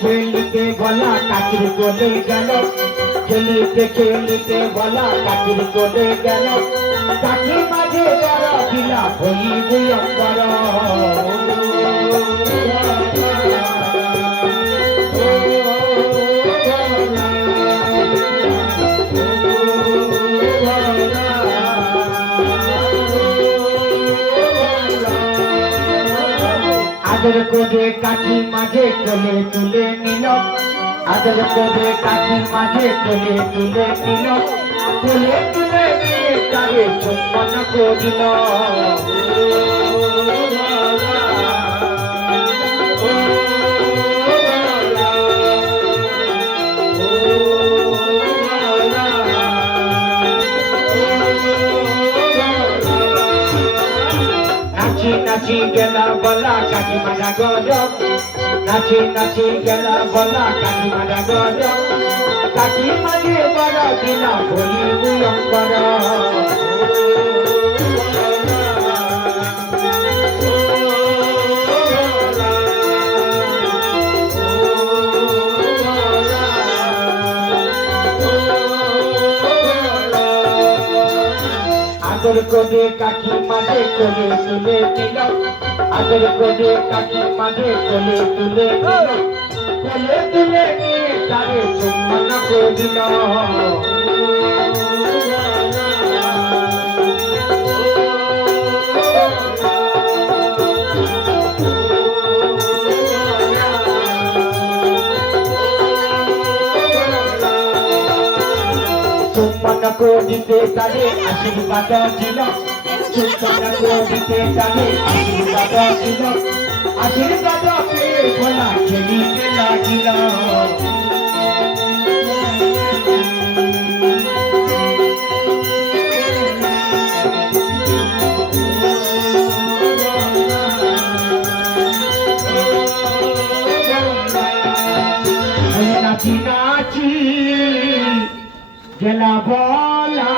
খেলিতে বলা কাকির কোলে গেল, খেলিতে বলা কাকির কোলে গেল, কাকি মাঝে বড় দিলা হই ভয়ঙ্কর। আদর করে কাকি মাঝে কোলে তুলে নিল, আদর করে কাকি মাঝে কোলে তুলে নিল, কোলে তুলে নিয়ে তারে চুম্বন করিল। নাচি নাচি গেলা বলা কাকি মারা গজব, নাচি নাচি গেলা বলা কাকি মারা গজব, কাকি মাঝে বড় দিলা হই ভয়ঙ্কর। আদর করে কাকি মাঝে কোলে তুলে দিল, আদর করে কাকি মাঝে কোলে তুলে দিল, কোলে তুলে নিয়ে তারে চুম্বন করিল। চুম্বন করিতে তারে আশীর্বাদ দিল, চুম্বন করিতে তারে আশীর্বাদ দিল, আশীর্বাদ পেয়ে বলা খেলিতে লাগিল। নাচি নাচি গেলা বলা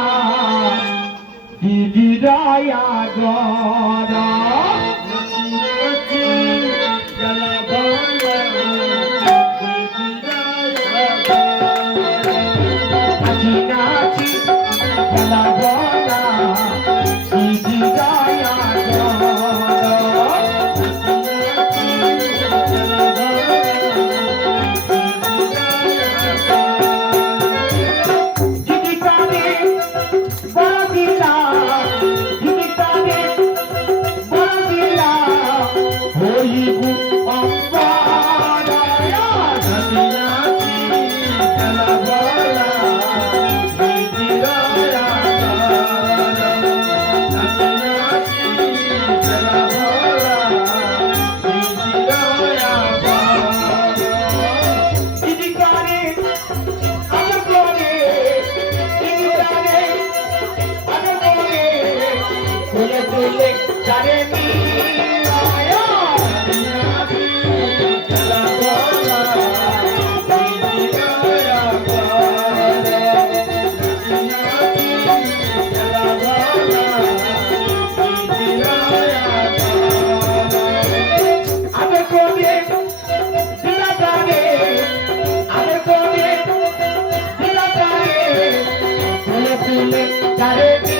দিদি রায়া গরা, নাচি নাচি গেলা বলা দিদি রায়া গরা। Got it.